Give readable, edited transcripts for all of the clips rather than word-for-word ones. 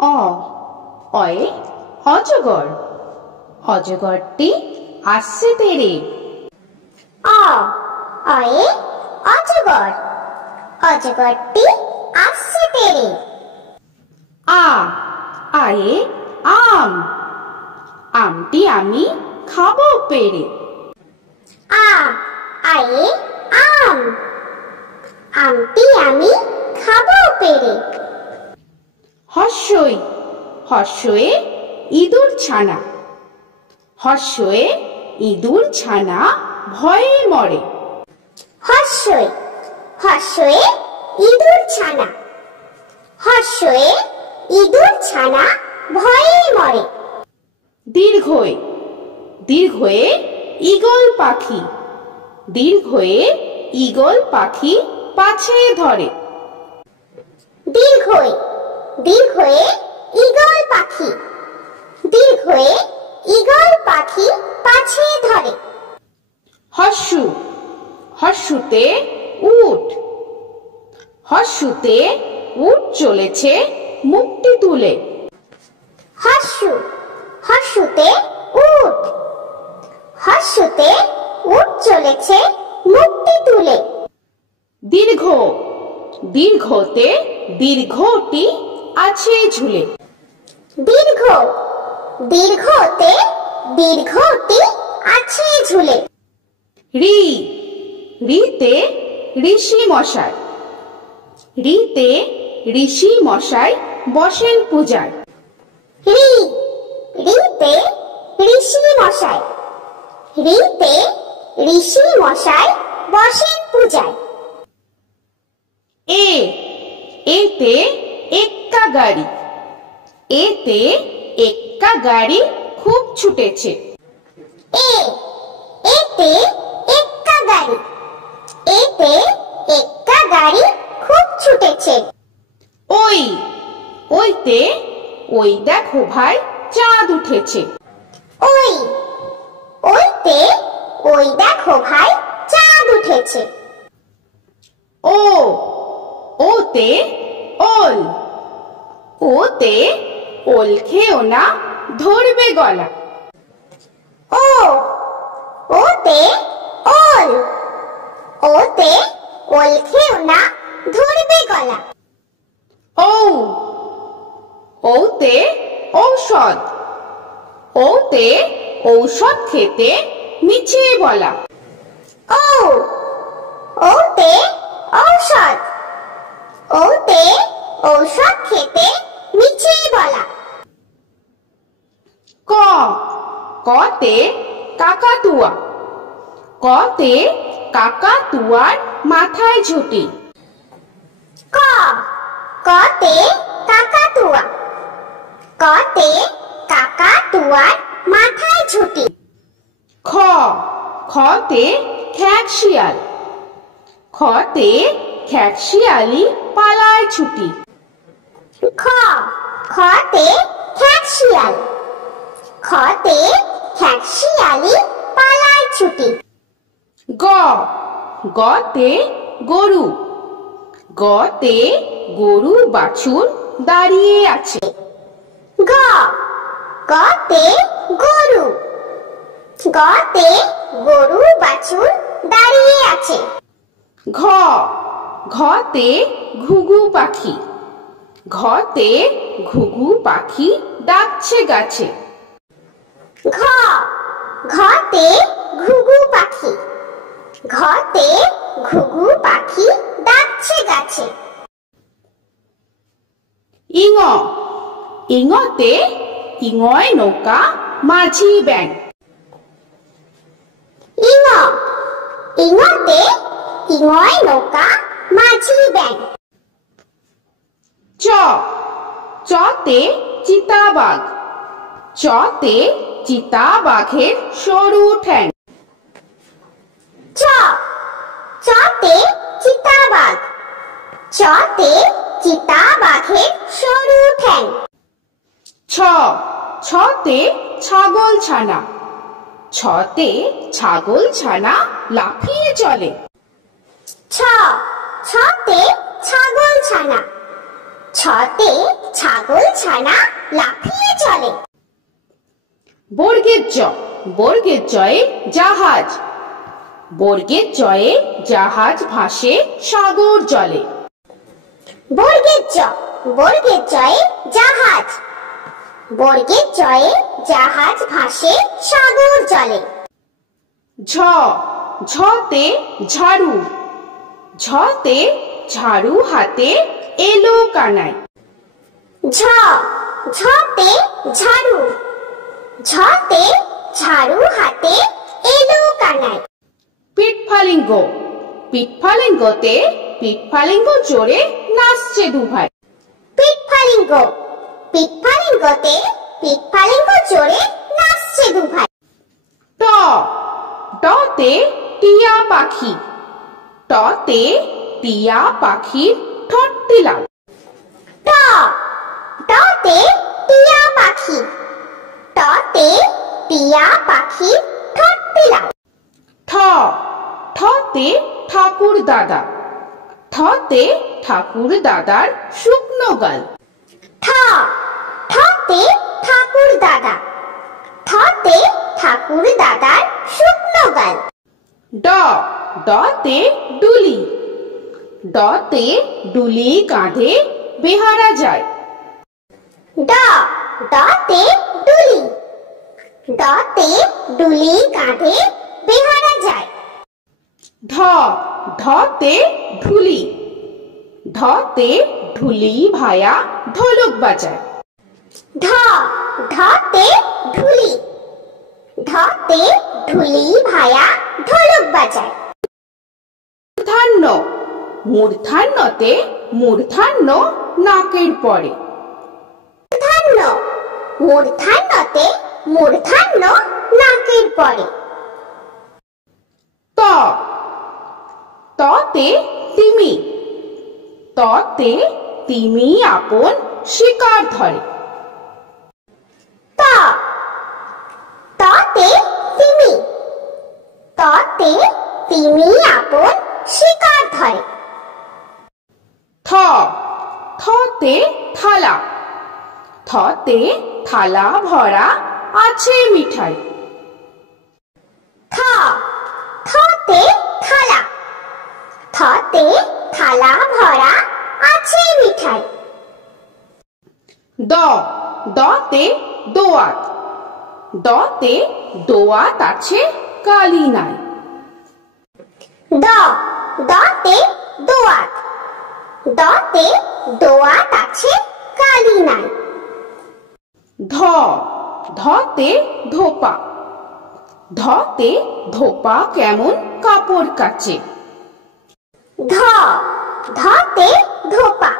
অ অয়ে অজগর, অজগরটি আসছে তেরে। অ অয়ে অজগর, অজগরটি আসছে তেরে। আ আয়ে আম, আমটি আমি খাবো পেরে। আ আয়ে আম, আমটি আমি খাবো পেরে। হর্ষই হর্ষয়ে ইঁদুর ছানা, হর্ষয়ে ইঁদুর ছানা ভয়ে মরে। হর্ষই হর্ষয়ে ইঁদুর ছানা, হর্ষয়ে ইঁদুর ছানা ভয়ে মরে। দীর্ঘই দীর্ঘয়ে ঈগল পাখি, দীর্ঘয়ে ঈগল পাখি পাছে ধরে। দীর্ঘই দীর্ঘয়ে ঈগল পাখি, দীর্ঘয়ে ঈগল পাখি পাছে ধরে। হর্ষু হর্ষুতে উট, হর্ষুতে উট চলেছে মুখটি তুলে। হর্ষু হর্ষুতে উট, হর্ষুতে উট চলেছে মুখটি তুলে। দীর্ঘ দীর্ঘতে দীর্ঘটি আছে ঝুলে। দীর্ঘ দীর্ঘতে দীর্ঘটি আছে ঝুলে। রি রিতে ঋষি মশাই, রিতে ঋষি মশাই বসেন পূজায়। রি রিতে ঋষি মশাই, রিতে ঋষি মশাই বসেন পূজায়। এ এতে এক্কা গাড়ি, এতে এক্কা গাড়ি খুব ছুটেছে। এ এতে এক্কা গাড়ি, এতে এক্কা গাড়ি খুব ছুটেছে। ওই ওইতে ওই দেখো ভাই চাঁদ উঠেছে। ওই ওইতে ওই দেখো ভাই চাঁদ উঠেছে। ও ওতে ওল, ওতে ওল খেও না ধরবে গলা। ও ওতে ওল, ওতে ওল খেও না ধরবে গলা। ও ওতে ঔষধ, ওতে ঔষধ খেতে মিছে বলা। ও ওতে ঔষধ, ওতে ঔষধ খেতে মিছে বলা। ক কতে কাকাতুয়া, কতে কাকাতুয়ার মাথায় ঝুঁটি। ক কতে কাকাতুয়া, কতে কাকাতুয়ার মাথায় ঝুঁটি। খ খতে খ্যাক শিয়াল, খতে খ্যাক শিয়ালি পালায় ছুটি। খ খতে খ্যাক শিয়াল, খতে খ্যাক শিয়ালি পালায় ছুটি। গ গতে গরু, গতে গরু বাছুর দাঁড়িয়ে আছে। গ গতে গরু, গতে গরু বাছুর দাঁড়িয়ে আছে। ঘ ঘতে ঘুঘু পাখি, ঘতে ঘুঘু পাখি ডাকছে গাছে। ঘ ঘতে ঘুঘু পাখি, ঘতে ঘুঘু পাখি ডাকছে গাছে। ইঙ ইঙতে ইঙয় নৌকা মাঝি ব্যাং। ইঙ ইঙতে ইঙয় নৌকা মাঝি ব্যাং। চ চতে চিতাবাঘ, চতে চিতাবাঘের সরু ঠ্যাং। চ চতে চিতাবাঘ, চতে চিতাবাঘের সরু ঠ্যাং। ছ ছতে ছাগল ছানা, ছতে ছাগল ছানা লাফিয়ে চলে। ছ ছতে ছাগল ছানা, ছতে ছাগল ছানা লাফিয়ে চলে। বর্গের জ, বর্গের জয়ে জাহাজ। বর্গের জয়ে জাহাজ ভাসে সাগর জলে। বর্গের জ, বর্গের জয়ে জাহাজ। বর্গের জয়ে জাহাজ ভাসে সাগর জলে। ঝ, ঝতে ঝাড়ু। ঝতে ঝাড়ু হাতে এলো কানাই। ঝ, ঝতে ঝাড়ু। ঝতে ঝাড়ু হাতে এলো কানাই। পিঠফালিঙ্গ, পিঠফালিঙ্গতে পিঠফালিঙ্গ জোরে নাচছে দুভাই। পিঠফালিঙ্গ, পিঠফালিঙ্গতে পিঠফালিঙ্গ জোরে নাচছে দুভাই। ট, টতে টিয়া পাখি। টতে টিয়া পাখির ঠোঁটটি লাল। ট, টতে টিয়া পাখি। টতে টিয়া পাখি ঠোঁটটি লাল। ঠ, ঠতে ঠাকুর দাদা। ঠতে ঠাকুর দাদার শুকনো গাল। ঠ, ঠতে ঠাকুর দাদা। ঠতে ঠাকুর দাদার শুকনো গাল। ড, ডতে ডুলি। ডতে ডুলি কাঁধে বেহারা যায়। ড, ডতে ডুলি। ডতে ডুলি কাঁধে বেহারা যায়। ঢ, ঢতে ঢুলি। ঢতে ঢুলি ভায়া ঢোলক বাজায়। ঢ, ঢতে ঢুলি। ঢতে ঢুলি ভায়া ঢোলক বাজায়। মূর্ধান্য, মূর্ধান্যতে মূর্ধান্য নাকের পরে। মূর্ধান্য, মূর্ধান্যতে মূর্ধান্য নাকের পরে। ত, ততে তিমি। ততে তিমি আপন শিকার ধরে। ত, ততে তিমি। ততে তিমি আপন শিকার ধরে। থ, থতে থালা। থতে থালা ভরা আছে মিঠাই। থ, থতে থালা। থতে থালা ভরা আছে মিঠাই। দ, দতে দোয়াত। দতে দোয়াত আছে কালি নাই। দ, দতে দোয়াত। দতে দোয়াত আছে কালি নাই। ধ, ধতে ধোপা। ধতে ধোপা কেমন কাপড় কাচে। ধ, ধতে ধোপা।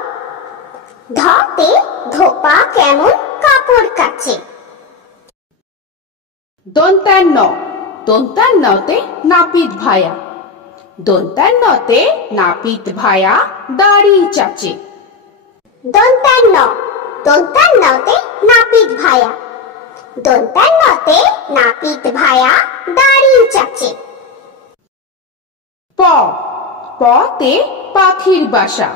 ধতে ধোপা কেমন কাপড় কাচে। দন্তান্ন, দন্তান্নতে নাপিত ভায়া। দন্তান্নতে নাপিত ভায়া দাড়ি চাচে। দন্তান্ন, দন্তান্নতে নাপিত ভায়া। দন্তান্নতে নাপিত ভায়া দাড়ি চাচে। প, পতে পাখির বাসা।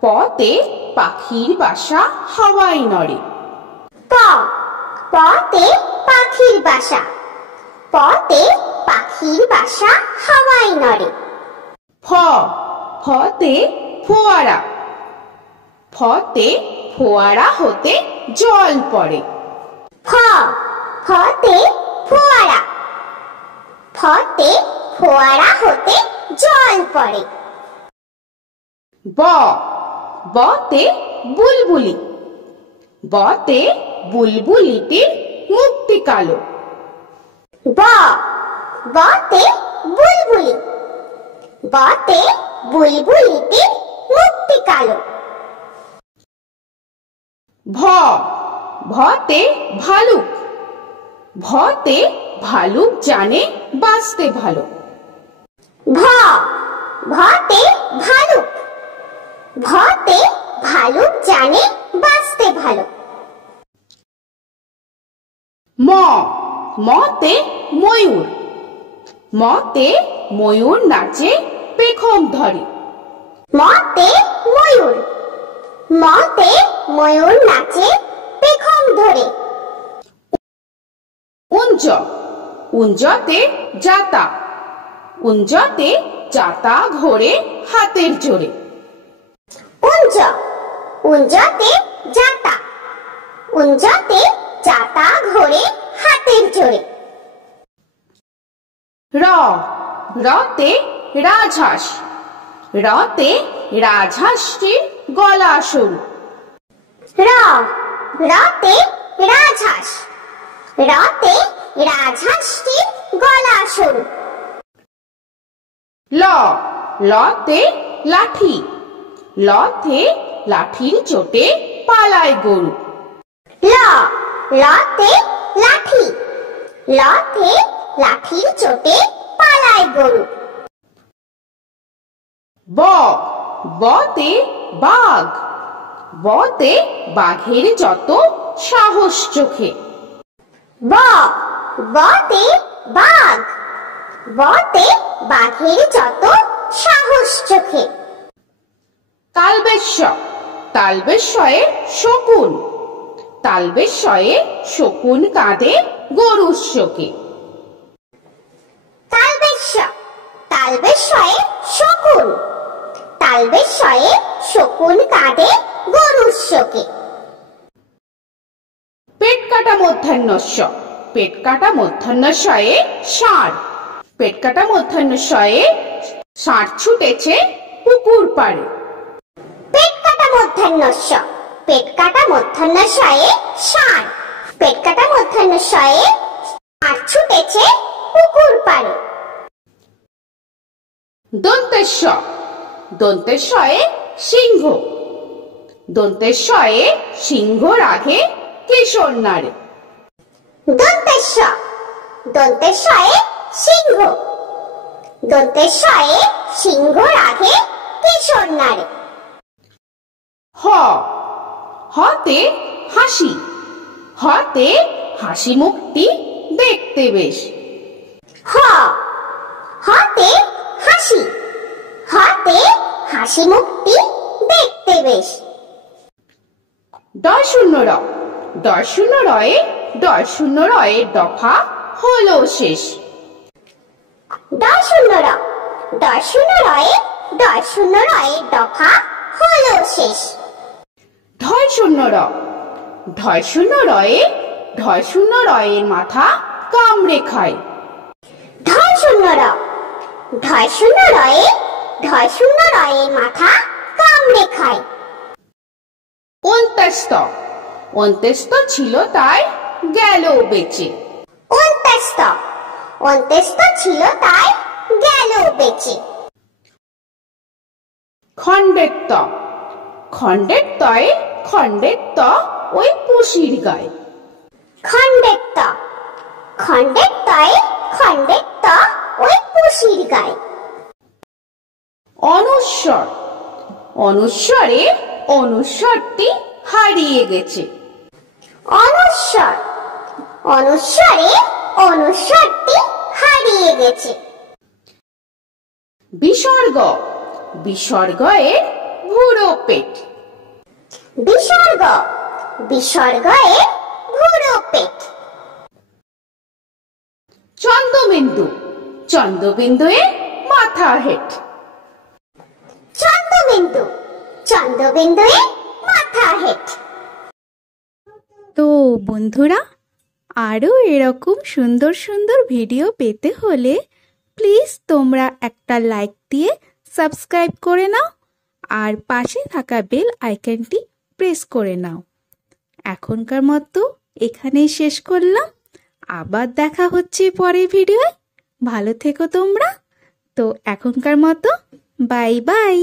পতে পাখির বাসা হাওয়ায় নড়ে। প, পতে পাখির বাসা। পতে পাখির বাসা হাওয়ায় নড়ে। ফ, ফতে ফোয়ারা। ফতে ফোয়ারা হতে জল পড়ে। ফ, ফতে ফোয়ারা। ফতে ফোয়ারা হতে জল পড়ে। ব, বতে বুলবুলি। বতে বুলবুলিটির মুক্তি কালো। ব, বতে বুলবুলি। বতে বুলবুলিটির মুক্তি কালো। ভ, ভতে ভালুক। ভতে ভালুক জানে বাঁচতে ভালো। ভ, ভতে ভালুক। ভতে ভালুক জানে বাঁচতে ভালো। ম, মতে ময়ূর। মতে ময়ূর নাচে পেখম ধরে। মতে ময়ূর। মতে ময়ূর নাচে পেখম ধরে। উঞ্জ, উঞ্জতে যাতা, উঞ্জতে যাতা ঘোরে হাতের জোরে। উঞ্জ, উঞ্জতে যাতা, উঞ্জতে যাতা ঘোরে হাতের জোরে। র, রতে রাজহাঁস, রতে রাজহাঁসটির গলা সরু। র, রতে রাজহাঁস, রতে রাজহাঁসটির গলা সরু। ল, লতে লাঠি, লতে লাঠির চোটে পালায় গরু। ল, লতে লাঠি, লতে লাঠির চোটে পালায় গরু। ব, বতে বাঘ, বতে বাঘের যত সাহস চোখে। ব, বতে বাঘ, বতে বাঘের যত সাহস চোখে। তালবেশ, তালবেশয়ে শকুন, তালবেশয়ে শকুন কাঁধে গরুর শোকে। তালবেশ, তালবেশয়ে শকুন, তালবেশয়ে শকুন কাঁধে গরুর শোকে। পেট কাটা মধ্যাহ্নস্য, পেট কাটা মধ্যাহ্নশয়ে ষাঁড়, পেট কাটা মধ্যাহ্নশয়ে ষাঁড় ছুটেছে পুকুর পাড়ে। পেট কাটা মধ্যাহ্নস্য, পেট কাটা মধ্যাহ্নশয়ে ষাঁড়, পেট কাটা মধ্যাহ্নশয়ে ষাঁড় ছুটেছে পুকুর পাড়ে। দন্তেশ্ব, দন্তেশ্বয়ে সিংহ, দন্তেশ্বয়ে সিংহ রাখে কেশর নাড়ে। দন্তেশ্ব, দন্তেশ্বয়ে সিংহ, দন্তেশ্বয়ে সিংহ রাখে কেশর নাড়ে। হ, হতে হাসি, হতে হাসি মুখটি দেখতে বেশ। হ, হতে হাসি, হতে হাসি মুখটি দেখতে বেশ। ডয় শূন্য র, ডয় শূন্য রয়ে, ডয় শূন্য রয়ের দফা হলো শেষ। ডয় শূন্য র, ডয় শূন্য রয়ে, ডয় শূন্য রয়ের দফা হলো শেষ। ঢয় শূন্য র, ঢয় শূন্য রয়ে, ঢয় শূন্য রয়ের মাথা কামড়ে খায়। ঢয় শূন্য র, ঢয় শূন্য রয়ে, ঢয় শূন্য রয়ের মাথা কামড়ে খায়। অন্ত্যস্ত, অন্ত্যস্ত ছিল তাই গেল বেঁচে। অন্ত্যস্ত, অন্ত্যস্ত ছিল তাই গেল বেঁচে। খণ্ডেত্ব, খণ্ডেত্বয়ে খণ্ডেত্ব ওই পুষির গায়ে। খণ্ডেত্ব, খণ্ডেত্বয়ে খণ্ডেত্ব ওই পুষির গায়ে। অনুস্বর, অনুস্বরে অনুস্বরটি হারিয়ে গেছে। অনুস্বর, অনুস্বরে অনুস্বরটি হারিয়ে গেছে। বিসর্গ, বিসর্গয়ে ভুরো পেট। বিসর্গ, বিসর্গয়ে ভুরো পেট। চন্দ্রবিন্দু, চন্দ্রবিন্দুয়ে মাথা হেট। চন্দ্রবিন্দু, চন্দ্রবিন্দুয়ে মাথা হেট। তো বন্ধুরা, আরও এরকম সুন্দর সুন্দর ভিডিও পেতে হলে প্লিজ তোমরা একটা লাইক দিয়ে সাবস্ক্রাইব করে নাও আর পাশে থাকা বেল আইকনটি প্রেস করে নাও। এখনকার মতো এখানেই শেষ করলাম, আবার দেখা হচ্ছে পরের ভিডিওয়। ভালো থেকো তোমরা। তো এখনকার মতো বাই বাই।